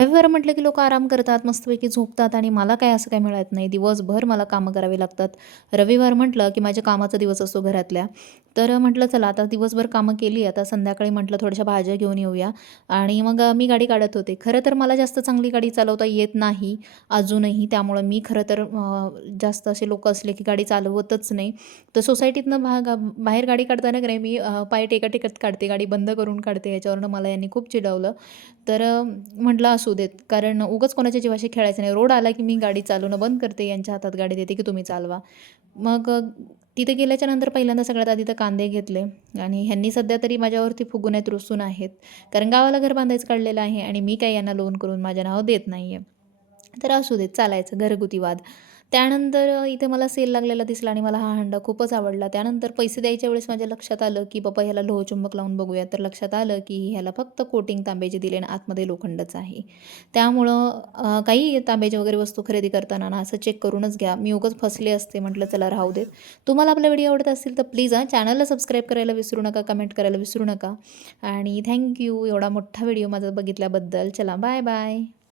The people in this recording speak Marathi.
रविवार म्हटलं की लोकं आराम करतात, मस्तपैकी झोपतात आणि मला काय असं काही मिळत नाही. दिवसभर मला कामं करावी लागतात. रविवार म्हटलं की माझ्या कामाचा दिवस असतो घरातल्या. तर म्हटलं चला आता दिवसभर कामं केली, आता संध्याकाळी म्हटलं थोड्याशा भाज्या घेऊन येऊया आणि मग मी गाडी काढत होते. खरं तर मला जास्त चांगली गाडी चालवता येत नाही अजूनही. त्यामुळं मी खरं तर जास्त असे लोकं असले की गाडी चालवतच नाही. तर सोसायटीतनं बाहेर गाडी काढताना की नाही मी पाय टेकत-टेकत काढते, गाडी बंद करून काढते. याच्यावरनं मला यांनी खूप चिडवलं. तर म्हटलं असू देत, कारण उगाच कोणाच्या जीवाशी खेळायचं नाही. रोड आला की मी गाडी चालवणं बंद करते, यांच्या हातात गाडी देते की तुम्ही चालवा. मग तिथे गेल्याच्यानंतर पहिल्यांदा सगळ्यात आधी तर कांदे घेतले आणि ह्यांनी सध्या तरी माझ्यावरती फुगून आहेत, रुसून आहेत. कारण गावाला घर बांधायचं काढलेलं आहे आणि मी काही यांना लोन करून माझ्या नावावर देत नाही आहे. तर असू देत, चालायचं घरगुती वाद. त्यानंतर इथे मला सेल लागलेला दिसला आणि मला हा हंडा खूपच आवडला. त्यानंतर पैसे द्यायच्या वेळेस माझ्या लक्षात आलं, की बाबा ह्याला लोहचुंबक लावून बघूया. तर लक्षात आलं, की ह्याला फक्त कोटिंग तांब्याचे दिले आणि आतमध्ये लोखंडच आहे. त्यामुळं काही तांब्याच्या वगैरे वस्तू खरेदी करताना ना असं चेक करूनच घ्या. मी उगाच फसले असते, म्हटलं चला राहू देत. तुम्हाला आपला व्हिडिओ आवडत असेल तर प्लीज चॅनलला सबस्क्राईब करायला विसरू नका, कमेंट करायला विसरू नका आणि थँक एवढा मोठा व्हिडिओ माझा बघितल्याबद्दल. चला बाय बाय.